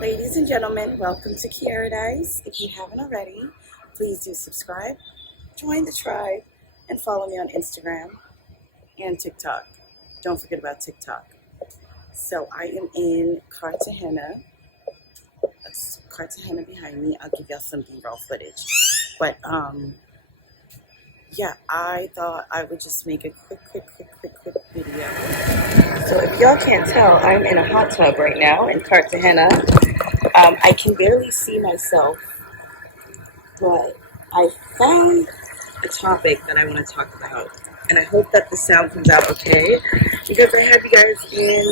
Ladies and gentlemen, welcome to Paradise. If you haven't already, please do subscribe, join the tribe, and follow me on Instagram and TikTok. Don't forget about TikTok. So I am in Cartagena. That's Cartagena behind me. I'll give y'all some B-roll footage. But yeah, I thought I would just make a quick video. So if y'all can't tell, I'm in a hot tub right now in Cartagena. I can barely see myself, but I found a topic that I want to talk about, and I hope that the sound comes out okay, because I have you guys in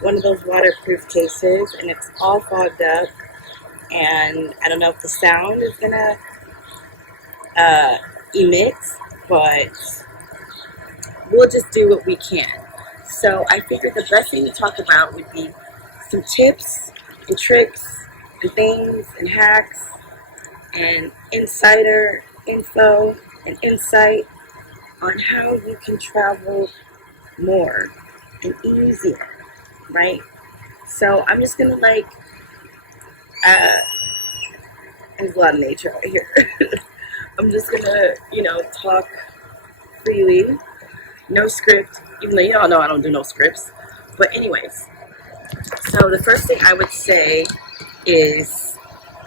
one of those waterproof cases, and it's all fogged up, and I don't know if the sound is gonna emit, but we'll just do what we can. So I figured the best thing to talk about would be some tips and tricks and things and hacks and insider info and insight on how you can travel more and easier, right? So I'm just gonna there's a lot of nature right here. I'm just gonna, talk freely, no script, even though y'all know I don't do no scripts. But anyways, so the first thing I would say is,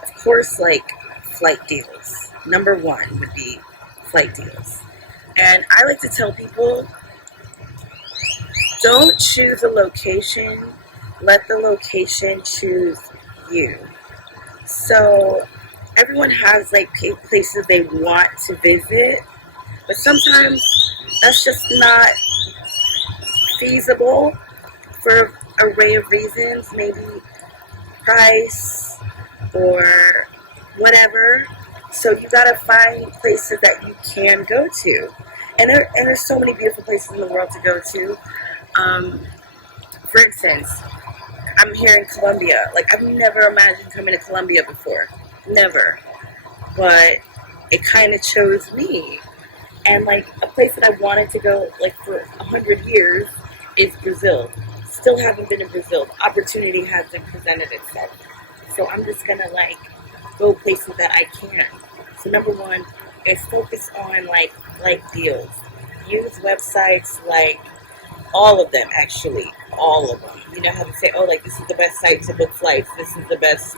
of course, like flight deals. Number one would be flight deals. And I like to tell people, don't choose a location, let the location choose you. So everyone has like places they want to visit, but sometimes that's just not feasible for an array of reasons, maybe price or whatever. So you gotta find places that you can go to, and there's so many beautiful places in the world to go to. For instance, I'm here in Colombia. Like, I've never imagined coming to Colombia before, never. But it kind of chose me, and like a place that I wanted to go like for 100 years is Brazil. Still haven't been in Brazil. The opportunity hasn't presented itself, so I'm just gonna like go places that I can. So number one is focus on like deals. Use websites like all of them, actually, all of them. You know how to say, oh, like this is the best site to book flights. This is the best.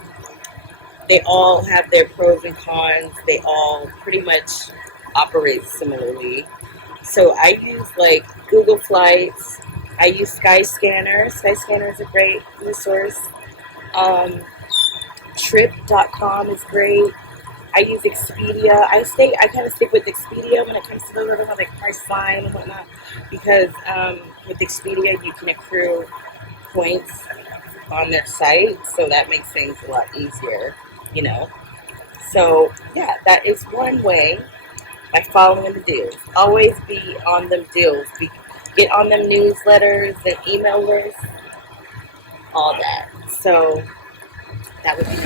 They all have their pros and cons. They all pretty much operate similarly. So I use like Google Flights. I use Skyscanner. Skyscanner is a great resource. Trip.com is great. I use Expedia. I kind of stick with Expedia when it comes to the little like Priceline and whatnot, because with Expedia you can accrue points on their site, so that makes things a lot easier, you know. So yeah, that is one way, by following the deals. Always be on them deals. Get on them newsletters, the email lists, all that. So that would be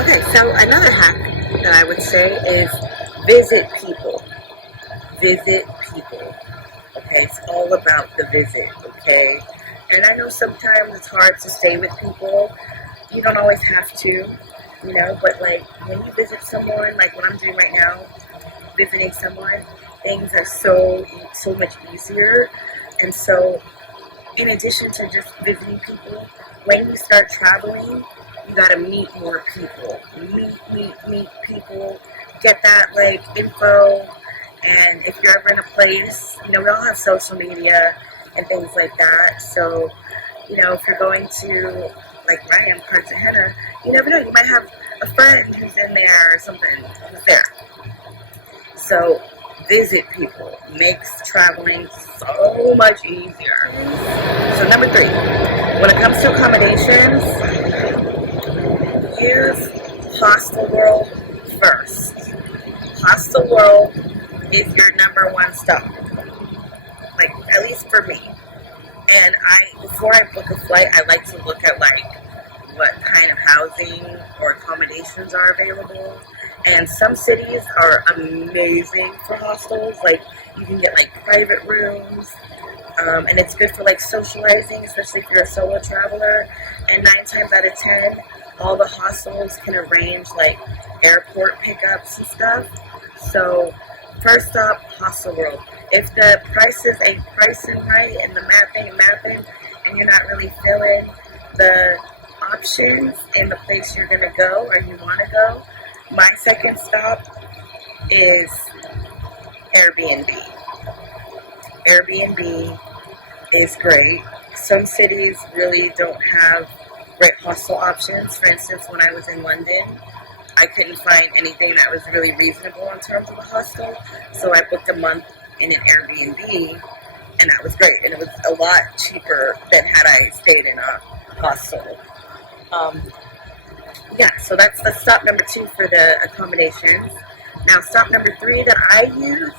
okay. So another hack that I would say is visit people. Visit people. Okay, it's all about the visit. Okay, and I know sometimes it's hard to stay with people. You don't always have to, but like when you visit someone, like what I'm doing right now, visiting someone, things are so much easier. And so in addition to just visiting people, when you start traveling, you gotta meet more people. Meet people, get that like info. And if you're ever in a place, we all have social media and things like that. So, if you're going to, like where I am, Cartagena, you never know, you might have a friend who's in there or something who's there. So visit people makes traveling so much easier. So number three, when it comes to accommodations, use Hostel World first. Hostel World is your number one stop, like at least for me. And before I book a flight, I like to look at like what kind of housing or accommodations are available. And some cities are amazing for hostels. Like you can get like private rooms, And it's good for like socializing, especially if you're a solo traveler. And 9 times out of 10, all the hostels can arrange like airport pickups and stuff. So first up, Hostel World. If the prices ain't pricing right and the math ain't mathing, and you're not really feeling the options in the place you're gonna go or you want to go, my second stop is Airbnb. Airbnb is great. Some cities really don't have great hostel options. For instance, when I was in London, I couldn't find anything that was really reasonable in terms of a hostel, so I booked a month in an Airbnb, and that was great. And it was a lot cheaper than had I stayed in a hostel. Yeah, so that's the stop number 2 for the accommodations. Now, stop number 3 that I use,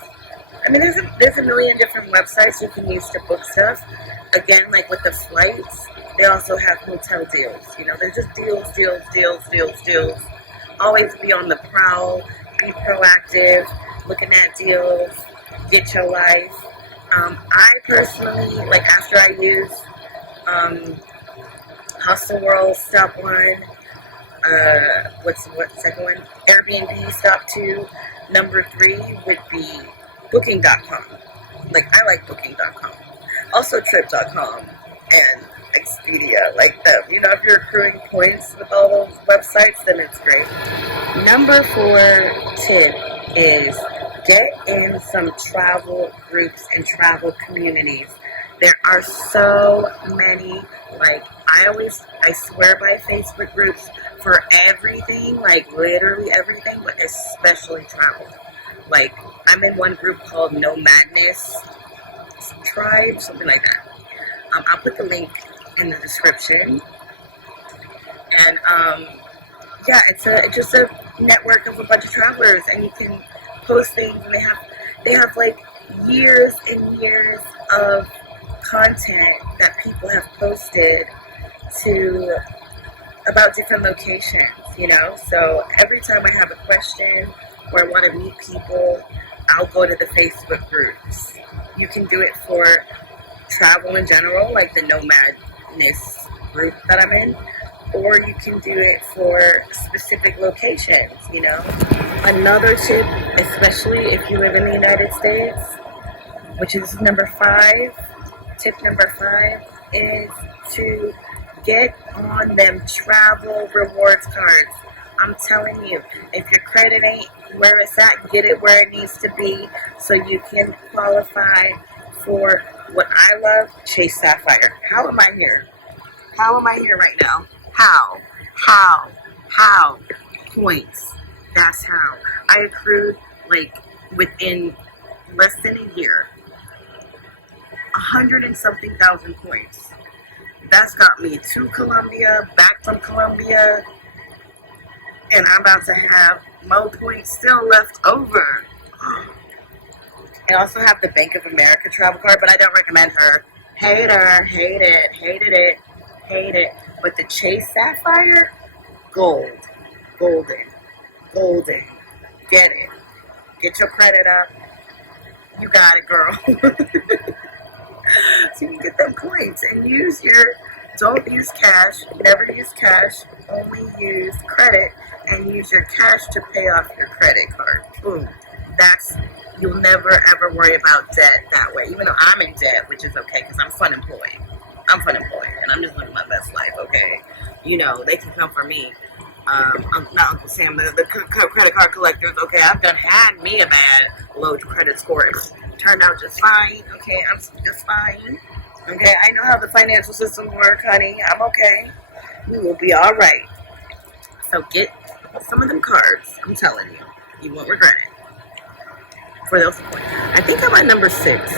I mean, there's a million different websites you can use to book stuff. Again, like with the flights, they also have hotel deals. You know, they're just deals. Always be on the prowl, be proactive, looking at deals, get your life. I personally, like after I use Hostel World, stop 1, what's second one? Airbnb, stop 2. Number 3 would be Booking.com. Like, I like Booking.com. Also Trip.com and Expedia, like them. You know, if you're accruing points with all those websites, then it's great. Number 4 tip is get in some travel groups and travel communities. There are so many, like, I swear by Facebook groups for everything, like literally everything, but especially travel. Like, I'm in one group called No Madness Tribe, something like that. I'll put the link in the description. And yeah, it's just a network of a bunch of travelers, and you can post things, and they have like years and years of content that people have posted about different locations, you know. So every time I have a question or I want to meet people, I'll go to the Facebook groups. You can do it for travel in general, like the Nomadness group that I'm in, or you can do it for specific locations, you know. Another tip, especially if you live in the United States, which is number 5, tip number 5 is to get on them travel rewards cards. I'm telling you, if your credit ain't where it's at, get it where it needs to be so you can qualify for what I love, Chase Sapphire. How am I here? How am I here right now? How? Points. That's how. I accrued, like, within less than a year, 100 and something thousand points. That's got me to Colombia, back from Colombia, and I'm about to have more points still left over. I also have the Bank of America travel card, but I don't recommend her. Hate her, hated it. But the Chase Sapphire, golden. Get it. Get your credit up. You got it, girl. So you can get them points and don't use cash, never use cash, only use credit, and use your cash to pay off your credit card. Boom. You'll never ever worry about debt that way, even though I'm in debt, which is okay because I'm fun employed, and I'm just living my best life, okay? You know, they can come for me. Not Uncle Sam, the credit card collectors, okay? I've had me a bad low credit score. It turned out just fine, okay? I'm just fine, okay? I know how the financial system works, honey. I'm okay. We will be all right. So get some of them cards. I'm telling you, you won't regret it. For those points. I think I'm at number 6.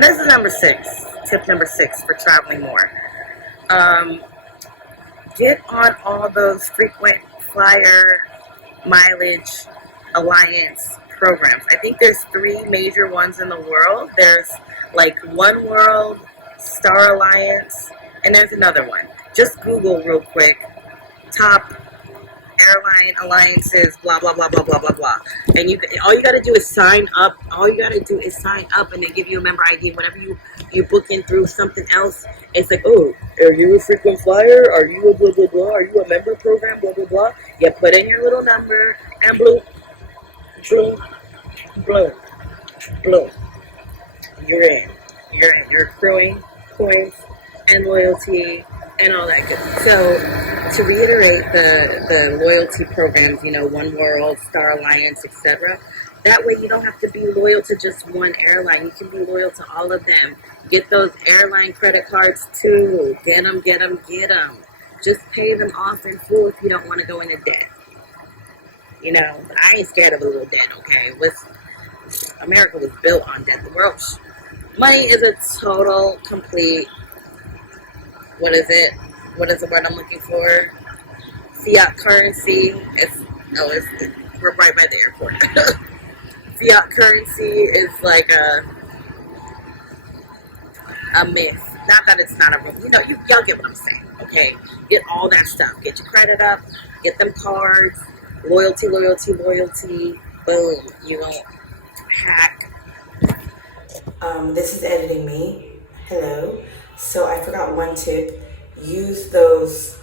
This is number 6. Tip number 6 for traveling more. Get on all those frequent flyer mileage alliance programs. I think there's 3 major ones in the world. There's like One World, Star Alliance, and there's another one. Just Google real quick, top airline alliances, blah blah blah blah blah blah blah. And all you got to do is sign up. All you got to do is sign up, and they give you a member ID. Whenever you book in through something else, it's like, oh, are you a frequent flyer? Are you a blah blah blah? Are you a member program? Blah blah blah. You put in your little number, and bloop, bloop, bloop, bloop. You're in. You're accruing points and loyalty and all that good. So to reiterate the loyalty programs, One World, Star Alliance, etc. That way you don't have to be loyal to just one airline. You can be loyal to all of them. Get those airline credit cards too. Get them, get them, get them. Just pay them off in full if you don't want to go into debt. I ain't scared of a little debt, okay? America was built on debt. The world, money is a total, complete, what is it? What is the word I'm looking for? Fiat currency. We're right by the airport. Fiat currency is like a myth. Not that it's not a real, y'all get what I'm saying, okay? Get all that stuff. Get your credit up. Get them cards. Loyalty, loyalty, loyalty. Boom. You won't hack. This is editing me. Hello. So I forgot one tip. Use those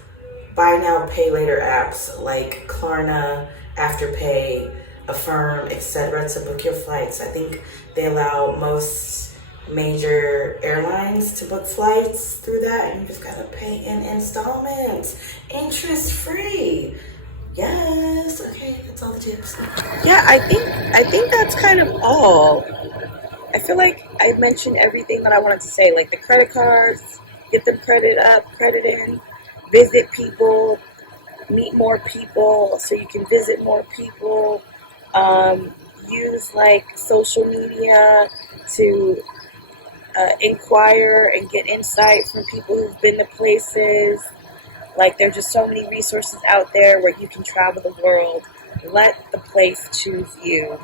buy now, pay later apps like Klarna, Afterpay, Affirm, etc. to book your flights. I think they allow most major airlines to book flights through that, and you just gotta pay in installments, interest free. Yes. Okay, that's all the tips. Yeah, I think that's kind of all. I feel like I mentioned everything that I wanted to say, like the credit cards, get them credit up, credit in, visit people, meet more people so you can visit more people, use like social media to inquire and get insight from people who've been to places. Like there's just so many resources out there where you can travel the world. Let the place choose you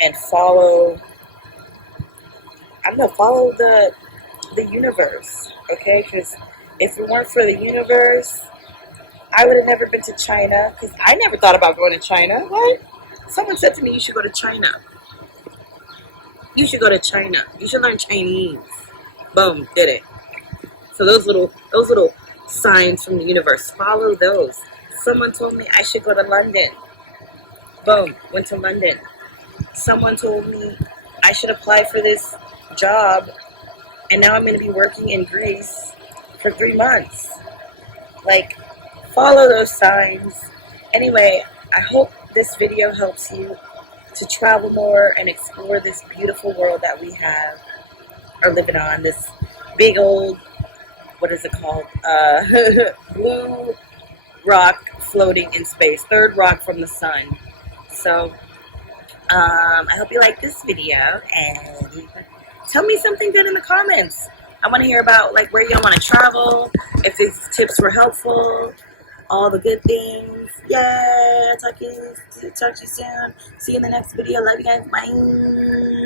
and follow the universe, okay? Because if it weren't for the universe, I would have never been to China, because I never thought about going to China. What? Someone said to me, you should go to China. You should go to China. You should learn Chinese. Boom, did it. So those little signs from the universe, follow those. Someone told me I should go to London. Boom, went to London. Someone told me I should apply for this job, and now I'm going to be working in Greece for 3 months. Like, follow those signs. Anyway, I hope this video helps you to travel more and explore this beautiful world that we are living on. This big old, what is it called? Blue rock floating in space. Third rock from the sun. So, I hope you like this video, and tell me something good in the comments. I want to hear about like where y'all want to travel, if these tips were helpful, all the good things. Yeah, talk to you soon. See you in the next video. Love you guys. Bye.